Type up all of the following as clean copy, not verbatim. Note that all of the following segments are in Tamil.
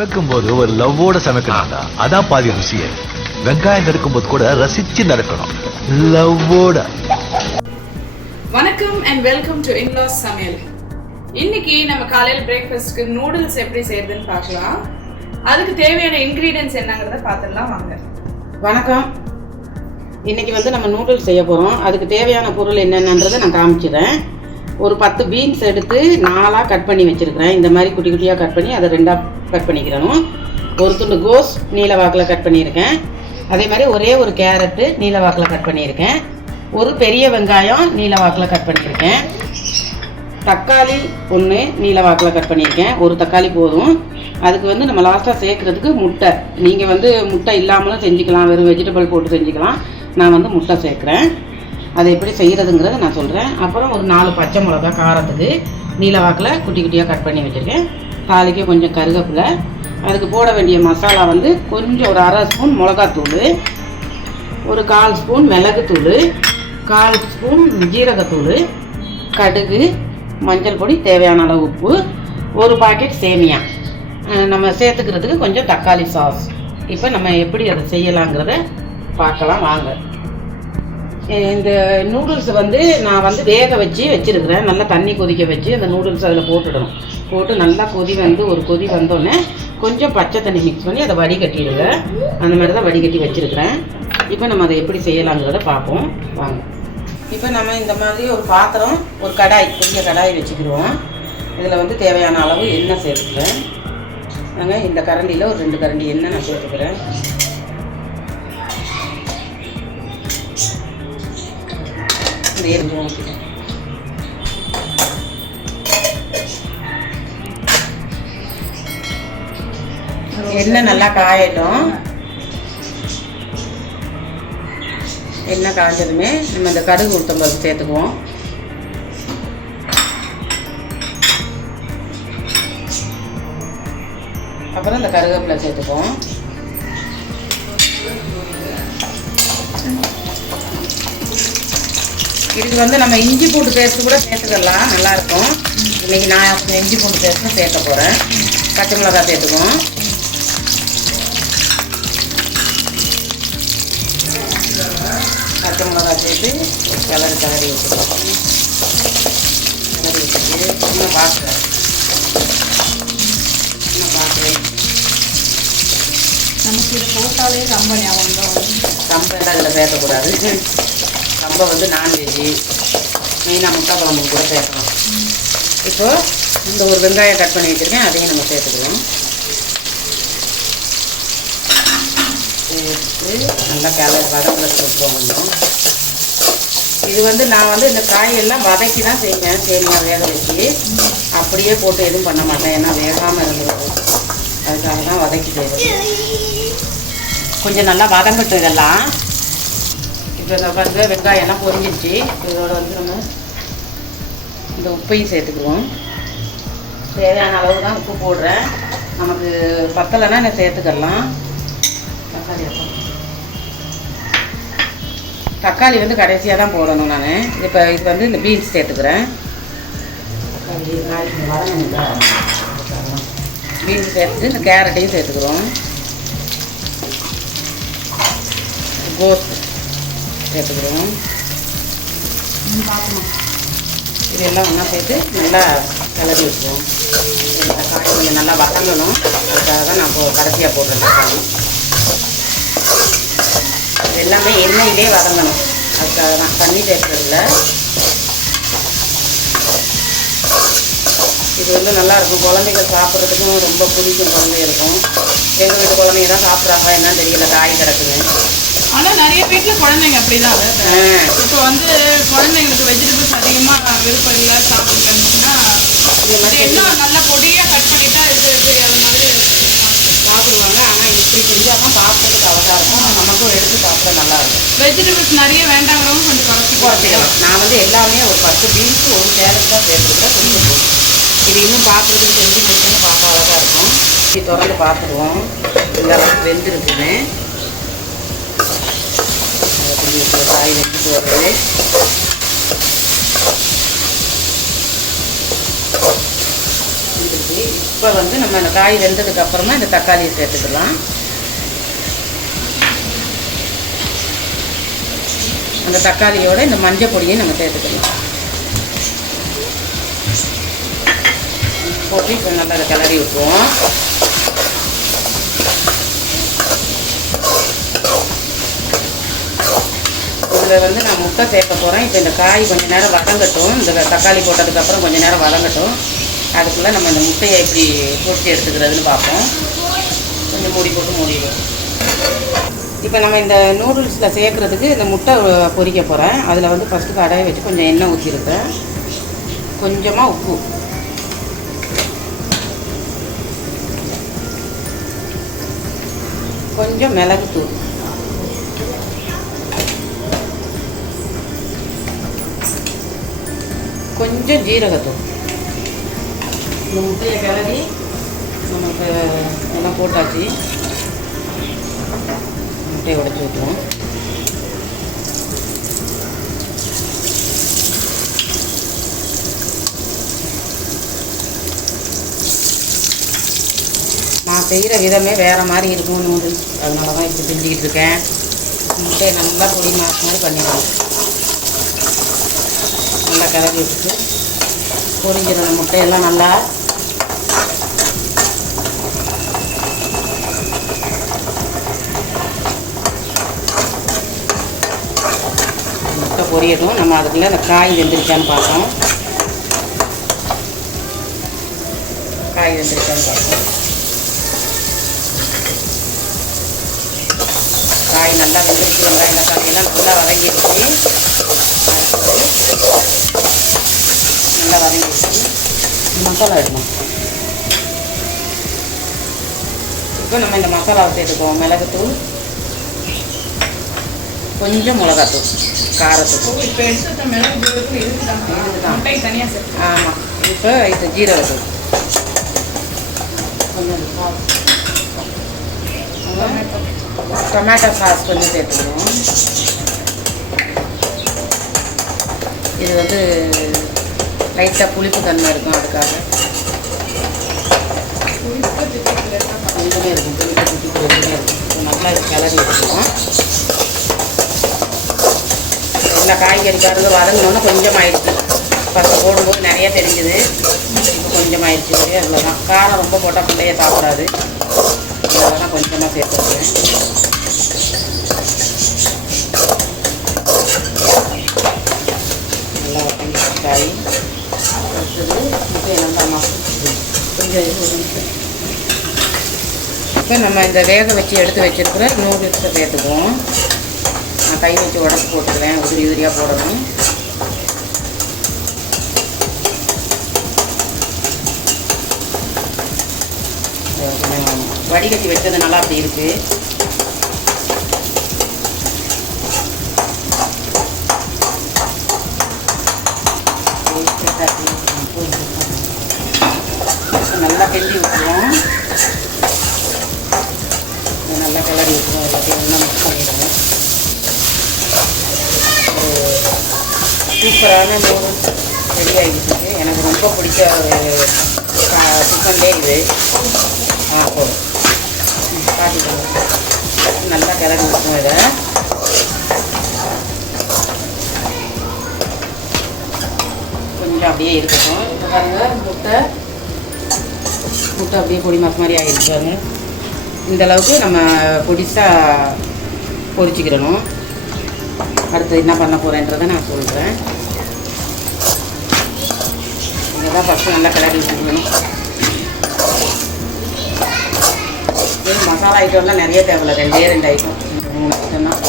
சமைக்கும் போது ஒரு லவ்வோட சமைக்கணும்டா, அதான் பாதி ருசியே. வெங்காயம் நறுக்கும் போது கூட ரசிச்சு நறுக்கணும், லவ்வோட. வணக்கம் அண்ட் வெல்கம் டு இன்லாஸ் சமையல். இன்னைக்கு நம்ம காலையில் பிரேக்ஃபாஸ்ட்க்கு நூடுல்ஸ் எப்படி செய்யறதுன்னு பார்க்கலாம். அதுக்கு தேவையான இன்கிரீடியன்ஸ் என்னங்கிறத பார்த்துடலாம் வாங்க. வணக்கம். இன்னைக்கு வந்து நம்ம நூடுல்ஸ் செய்ய போகிறோம். அதுக்கு தேவையான பொருள் என்னென்னன்றதை நான் காமிச்சிடுறேன். ஒரு 10 பீன்ஸ் எடுத்து 4ஆக கட் பண்ணி வச்சுருக்கிறேன். இந்த மாதிரி குட்டி குட்டியாக கட் பண்ணி அதை 2ஆக கட் பண்ணிக்கிறணும். ஒரு துண்டு கோஸ் நீல வாக்கில் கட் பண்ணியிருக்கேன். அதே மாதிரி ஒரே ஒரு கேரட்டு நீல வாக்கில் கட் பண்ணியிருக்கேன். ஒரு பெரிய வெங்காயம் நீல வாக்கில் கட் பண்ணியிருக்கேன். தக்காளி 1 நீல வாக்கில் கட் பண்ணியிருக்கேன். ஒரு தக்காளி போதும். அதுக்கு வந்து நம்ம லாஸ்ட்டாக சேர்க்குறதுக்கு முட்டை. நீங்கள் வந்து முட்டை இல்லாமலும் செஞ்சுக்கலாம், வெறும் வெஜிடபிள் போட்டு செஞ்சுக்கலாம். நான் வந்து முட்டை சேர்க்குறேன். அதை எப்படி செய்கிறதுங்கிறத நான் சொல்கிறேன். அப்புறம் ஒரு 4 பச்சை மிளகா காரத்துக்கு நீல வாக்கில் குட்டி குட்டியாக கட் பண்ணி வச்சுருக்கேன். தாளிக்கு கொஞ்சம் கருவேப்பிலை. அதுக்கு போட வேண்டிய மசாலா வந்து கொஞ்சம் ஒரு 1/2 ஸ்பூன் மிளகாத்தூள், ஒரு 1/4 ஸ்பூன் மிளகுத்தூள், 1/4 ஸ்பூன் ஜீரகத்தூள், கடுகு, மஞ்சள் பொடி, தேவையான அளவு உப்பு, ஒரு பாக்கெட் சேமியா. நம்ம சேர்த்துக்கிறதுக்கு கொஞ்சம் தக்காளி சாஸ். இப்போ நம்ம எப்படி அதை செய்யலாங்கிறத பார்க்கலாம் வாங்க. இந்த நூடுல்ஸ் வந்து நான் வந்து வேக வச்சு வச்சுருக்கிறேன். நல்லா தண்ணி கொதிக்க வச்சு அந்த நூடுல்ஸ் அதில் போட்டுடணும். போட்டு நல்லா ஒரு கொதி வந்தோடனே கொஞ்சம் பச்சை தண்ணி மிக்ஸ் பண்ணி அதை வடிகட்டிடுங்க. அந்த மாதிரி தான் வடிகட்டி வச்சுருக்கிறேன். இப்போ நம்ம அதை எப்படி செய்யலாங்கிறத பார்ப்போம் வாங்க. இப்போ நம்ம இந்த மாதிரி ஒரு பாத்திரம், ஒரு கடாய், பெரிய கடாய் வச்சுக்கிடுவோம். இதில் வந்து தேவையான அளவு எண்ணெய் சேர்த்துக்கிறேன். நாங்கள் இந்த கரண்டியில் ஒரு 2 கரண்டி எண்ணெய் நான் சேர்த்துக்கிறேன். எண்ணெய் நல்லா காயட்டும். எண்ணெய் காய்ச்சதுமே நம்ம இந்த கடுகு உளுத்தம்பருப்பு சேர்த்துக்குவோம். அப்புறம் இந்த கருவேப்பிலை சேர்த்துக்குவோம். இதுக்கு வந்து நம்ம இஞ்சி பூண்டு பேஸ்ட்டு கூட சேர்த்துக்கலாம், நல்லாயிருக்கும். இன்றைக்கி நான் இஞ்சி பூண்டு பேஸ்ட்டும் சேர்க்க போகிறேன். பச்சை மிளகாய் சேர்த்துக்குவோம். பச்சை மிளகாய் சேர்த்து கிளறி வச்சுக்கலாம். கிளறி வச்சுட்டு இன்னும் பார்க்குறேன். நமக்கு இதை போட்டாலே ரொம்ப ஞாபகம் தான். ரொம்ப எல்லாம் இதில் சேர்க்கக்கூடாது. ரொம்ப வந்து நான்வெஜ்ஜு மெயினாக முட்டை குழம்பு கூட சேர்க்கலாம். இப்போ இந்த ஒரு வெங்காயம் கட் பண்ணி வச்சுருக்கேன், அதையும் நம்ம சேர்த்துக்கலாம். சேர்த்து நல்லா வதக்கில் போட்டுருவோம் கொஞ்சம். இது வந்து நான் வந்து இந்த காயெல்லாம் வதக்கி தான் செய்வேன். சேமியா வேக வச்சு அப்படியே போட்டு எதுவும் பண்ண மாட்டேன், ஏன்னா வேகாமல் இருந்தது. அதுக்காக தான் வதக்கி செய்வேன். கொஞ்சம் நல்லா வதங்கட்டும் இதெல்லாம். இப்போ இந்த பாருங்க வெங்காயம்லாம் பொரிஞ்சிடுச்சு. இதோட வந்து நம்ம இந்த உப்பையும் சேர்த்துக்குவோம். தேவையான அளவு தான் உப்பு போடுறேன். நமக்கு பத்தலைன்னா என்ன சேர்த்துக்கலாம். தக்காளி வந்து கடைசியாக தான் போடணும் நான். இப்போ இது வந்து இந்த பீன்ஸ் சேர்த்துக்கிறேன். பீன்ஸ் சேர்த்துட்டு இந்த கேரட்டையும் சேர்த்துக்கிறோம். கோஸ் சேர்த்துக்கிறோம். இதெல்லாம் ஒன்றா சேர்த்து நல்லா கிளறி வச்சுருவோம். தக்காளி கொஞ்சம் நல்லா வதங்கணும், அதுக்காக தான் நான் கடைசியாக போடுறேன். தக்காளி எல்லாமே எண்ணெயிலே வதங்கணும், அதுக்காக தான் தண்ணி சேர்க்குறதில்ல. இது வந்து நல்லாயிருக்கும், குழந்தைகள் சாப்பிட்றதுக்கும் ரொம்ப பிடிக்கும். குழந்தைகளுக்கும் எங்கள் வீட்டு குழந்தைங்க தான் சாப்பிட்றாங்க, என்னன்னு தெரியல, காய் கிடக்குன்னு. ஆனால் நிறைய வீட்டில் குழந்தைங்க அப்படிதான். இப்போ வந்து குழந்தைங்களுக்கு வெஜிடபிள்ஸ் அதிகமாக விருப்பம் இல்லை, சாப்பிடலன்னா இன்னும் நல்லா பொடியாக கட் பண்ணிட்டா இது தெரியாத மாதிரி சாப்பிடுவாங்க. ஆனால் இப்படி செஞ்சால் தான் சாப்பிட்றதுக்கு அழகாக இருக்கும், நமக்கும் எடுத்து சாப்பிட நல்லாயிருக்கும். வெஜிடபிள்ஸ் நிறைய வேண்டாங்கிறவங்க கொஞ்சம் குறைச்சிக்கலாம். நான் வந்து எல்லாமே ஒரு 10 பீன்ஸ் ஒரு கேரட் தான் சேர்த்துக்கிறேன். கொஞ்சம் போதும். இது இன்னும் பார்க்குறதுக்கு செஞ்சு முடிச்சுன்னு பார்க்க அழகாக இருக்கும். இது திறந்து பார்த்துருவோம். இந்த அளவுக்கு வெந்துருக்குன்னு காய் வெந்துட்டு வருது. வந்துருக்கு. இப்போ வந்து நம்ம இந்த காய் வெந்ததுக்கு அப்புறமா இந்த தக்காளியை சேர்த்துக்கலாம். அந்த தக்காளியோட இந்த மஞ்சள் பொடியை நம்ம சேர்த்துக்கலாம். போட்டு இப்போ நல்லா அதை கிளறி விட்டுருவோம். இதில் வந்து நான் முட்டை சேர்க்க போகிறேன். இப்போ இந்த காய் கொஞ்சம் நேரம் வதங்கட்டும். இந்த தக்காளி போட்டதுக்கப்புறம் கொஞ்சம் நேரம் வதங்கட்டும். அதுக்குள்ளே நம்ம இந்த முட்டையை எப்படி பொரிச்சு எடுத்துக்கிறதுன்னு பார்ப்போம். கொஞ்சம் மூடி போட்டு மூடிடுவோம். இப்போ நம்ம இந்த நூடுல்ஸில் சேர்க்குறதுக்கு இந்த முட்டை பொரிக்க போகிறேன். அதில் வந்து ஃபஸ்ட்டு கடாயை வச்சு கொஞ்சம் எண்ணெய் ஊற்றிருக்கேன். கொஞ்சமாக உப்பு, கொஞ்சம் மிளகுத்தூள், கொஞ்சம் ஜீரகத்தூள். இந்த முட்டையை கிளறி நமக்கு எல்லாம் போட்டாச்சு. முட்டையை உடைச்சி ஊற்றுவோம். நான் செய்கிற விதமே வேறு மாதிரி இருக்கும் நூடுல்ஸ். அதனால தான் இப்படி செஞ்சுக்கிட்டு இருக்கேன். முட்டையை நல்லா பொடி மாஸ் மாதிரி பண்ணிடணும். நல்லா கிளறி வச்சுட்டு பொரிஞ்சிடும் அந்த முட்டையெல்லாம் நல்லா. முட்டை பொரியட்டும். நம்ம அதுக்குள்ளே அந்த காய் வெந்திருக்கான்னு பார்ப்போம். காய் வெந்திருக்கான்னு பார்ப்போம். காய் நல்லா வெந்திருச்சு. வெங்காயம் தக்காளியெல்லாம் நல்லா வதங்கிடுச்சு. நல்லா வதங்கிடுச்சு. மசாலா எடுக்கணும். இப்போ நம்ம இந்த மசாலாவை சேர்த்துக்குவோம். மிளகுத்தூள், கொஞ்சம் மிளகாத்தூள், காரத்தூள். இப்போ எடுத்து மிளகு இதுதான் தனியாக சேர்த்து. ஆமாம். இப்போ இது ஜீரகத்தூள், கொஞ்சம் டொமேட்டோ சாஸ் கொஞ்சம் சேர்த்துக்கணும். இது வந்து லைட்டாக புளிப்பு தன்மை இருக்கும். அதுக்காக ரெண்டுமே இருக்கும். புளிப்பு புளிப்பு ரெண்டுமே இருக்கும். நல்லா இது கிளறி வச்சுக்குவோம். எல்லா காய்கறிக்காரங்க வதங்கினோன்னா கொஞ்சம் ஆயிடுச்சு. ஃபஸ்ட்டு போடும்போது நிறைய தெரிஞ்சுது. இப்போ கொஞ்சம் ஆயிடுச்சு. அவ்வளோதான். காரம் ரொம்ப போட்டால் பிள்ளைய சாப்பிடாது. அதெல்லாம் கொஞ்சமாக சேர்த்துருக்கேன். நல்லா வதங்கி காய் அடுத்தது முட்டையை நல்லா கொஞ்சம் இப்போ நம்ம இந்த வேக வச்சு எடுத்து வச்சுருக்கிற நூடுல்ஸை சேர்த்துக்குவோம். நான் கை வச்சு உடச்சி போட்டுக்கிறேன். உதிரி உதிரியாக போடணும். வடிகட்டி வச்சதுனால அப்படி இருக்கு. நல்லா கிண்டி விட்டுருவோம். நல்லா கிளறி விட்டுருவோம். எல்லாத்தையும் நல்லா மிக்ஸ் பண்ணிடுவோம். சூப்பரான நூடுல்ஸ் ரெடி ஆகிடுச்சு. எனக்கு ரொம்ப பிடிச்ச சிக்கன்லேயே இது. போதும். காட்டிட்டு நல்லா கிளறி விட்டுருவோம். இதை கொஞ்சம் அப்படியே இருக்கட்டும். இப்போ பாருங்கள் முட்டை அப்படியே பொடி மாஸ் மாதிரி ஆகிடுச்சு. பாருங்க, இந்த அளவுக்கு நம்ம பொடிசாக பொரிச்சிக்கிறணும். அடுத்து என்ன பண்ண போகிறேன்றதை நான் சொல்கிறேன். இதை தான் ஃபஸ்ட்டு நல்லா கிளறி விட்டுக்கணும். மசாலா ஐட்டம்லாம் நிறைய தேவையில்ல. 2 ஐட்டம், 3 ஐட்டம் தான்.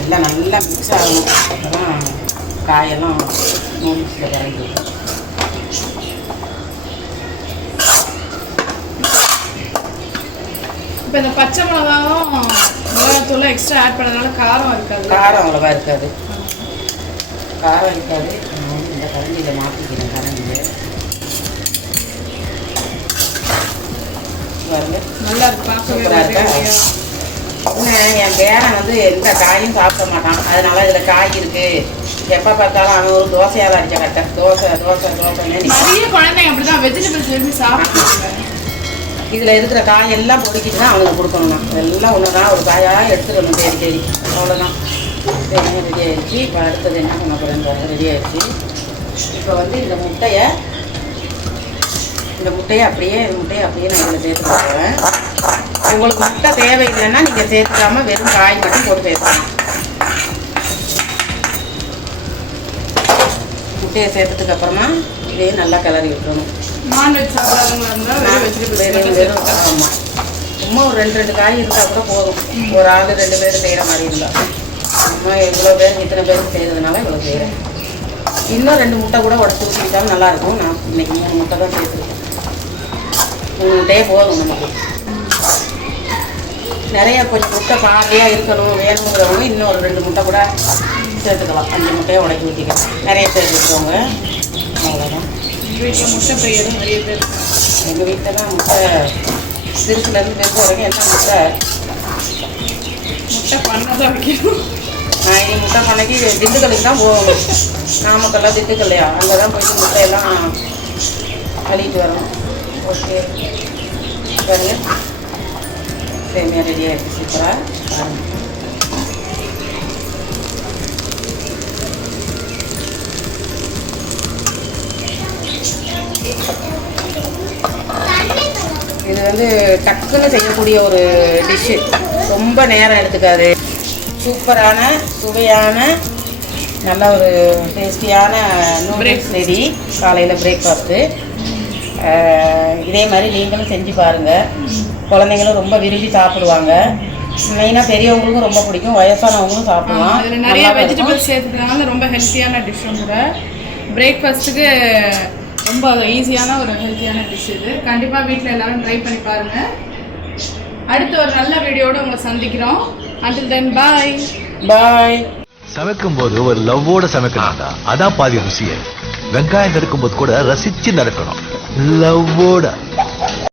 எல்லாம் நல்லா மிக்ஸ் ஆகணும். அப்போதான் காயெல்லாம் நூடுல்ஸில் கரைஞ்சி. இப்போ இந்த பச்சை மிளகாவும் மிளகாத்தூளும் எக்ஸ்ட்ரா ஆட் பண்ணதுனால காரம் இருக்காது. காரம் அவ்வளோவா இருக்காது. காரம் இருக்காது. இந்த கரண்டியில் மாற்றிக்கிறேன். கரண்டியில் பாருங்க, நல்லா இருக்கு. சூப்பராக இருக்கா? இன்னும் என் பேரன் வந்து எந்த காயும் சாப்பிட மாட்டான். அதனால இதில் காய் இருக்கு. எப்போ பார்த்தாலும் அவன் ஒரு தோசையால் அடிச்ச கட்டை தோசைன்னு நிறைய குழந்தைங்க அப்படிதான் வெஜிடபிள்ஸ் விரும்பி சாப்பிடுவாங்க. இதில் இருக்கிற காய் எல்லாம் பொறுக்கிட்டு தான் அவனுக்கு கொடுக்கணும்னா. இதெல்லாம் ஒன்று தான் ஒரு காயாக எடுத்துக்கணும். தேடி அவ்வளோதான். ரெடி ஆயிடுச்சு. இப்போ அடுத்தது என்ன பண்ண போகிறேன் ரெடி ஆயிடுச்சு. இப்போ வந்து இந்த முட்டையை அப்படியே நான் இதில் சேர்த்து போடுவேன். உங்களுக்கு முட்டை தேவையில்லைன்னா நீங்கள் சேர்த்துக்காமல் வெறும் காய் மட்டும் போட்டு சேர்த்துக்கலாம். முட்டையை சேர்த்ததுக்கு அப்புறமா இதையும் நல்லா கிளறி விட்டுறணும். நான்வெஜ் சாப்பிடாதவங்களா இருந்தால் வெறும் ஆமாம், சும்மா ஒரு 2 காய் இருந்தால் கூட போதும். ஒரு ஆள் 2 பேர் செய்கிற மாதிரி இருந்தால். சும்மா இவ்வளோ பேர் இத்தனை பேருக்கு செய்கிறதுனால இவ்வளோ செய்கிறேன். இன்னும் 2 முட்டை கூட உடச்சி ஊற்றிக்கிட்டாலும் நல்லாயிருக்கும். நான் இன்னைக்கு 3 முட்டை தான் சேர்த்துருக்கேன். 3 முட்டையே போதும் நமக்கு. நிறைய கொஞ்சம் முட்டை பாதியாக இருக்கணும் வேணுங்கிறவங்க இன்னும் ஒரு 2 முட்டை கூட சேர்த்துக்கலாம். 5 முட்டையை உடச்சி ஊற்றிக்கலாம். நிறைய சேர்த்துக்கோங்க. அவ்வளோதான். வீட்டில் முட்டை பெய்யதும் நிறைய பேர். எங்கள் வீட்டில் தான் முட்டை சிறுசுலேருந்து பெருசு வரைக்கும் எல்லாம் முட்டை பண்ணதான் வைக்கணும். நான் இனி முட்டை பண்ணைக்கு திண்டுக்கல்லுக்கு தான் போகணும். நாமக்கல்லாம் திண்டுக்கல்லையா அங்கே தான் போயிட்டு முட்டையெல்லாம் அள்ளிட்டு வரணும். ஓகே பாருங்க, சேமியா ரெடி ஆகிடுச்சு. சூப்பராக இது வந்து டக்குன்னு செய்யக்கூடிய ஒரு டிஷ்ஷு. ரொம்ப நேரம் எடுத்துக்காது. சூப்பரான சுவையான நல்ல ஒரு டேஸ்டியான நூடுல்ஸ் ரெடி. காலையில் பிரேக்ஃபாஸ்ட்டு. இதே மாதிரி நீங்களும் செஞ்சு பாருங்கள். குழந்தைங்களும் ரொம்ப விரும்பி சாப்பிடுவாங்க. மெயினாக பெரியவங்களுக்கும் ரொம்ப பிடிக்கும், வயசானவங்களும் சாப்பிடுவாங்க. அதில் நிறைய வெஜிடபிள்ஸ் சேர்த்துக்கிறதுனால ரொம்ப ஹெல்த்தியான டிஷ்ஷும் கூட. பிரேக்ஃபாஸ்ட்டுக்கு ரொம்ப ஈஸியான ஒரு ஹெல்த்தியான டிஷ் இது. கண்டிப்பாக வீட்டில் எல்லாரும் ட்ரை பண்ணி பாருங்கள். அடுத்து ஒரு நல்ல வீடியோடு உங்களை சந்திக்கிறோம். until then bye. பாய். சமைக்கும் போது ஒரு லவ்வோட சமைக்கணும்டா, அதான் பாதி ருசியே. வெங்காயம் நறுக்கும் போது கூட ரசிச்சு நறுக்கணும், லவ்வோட.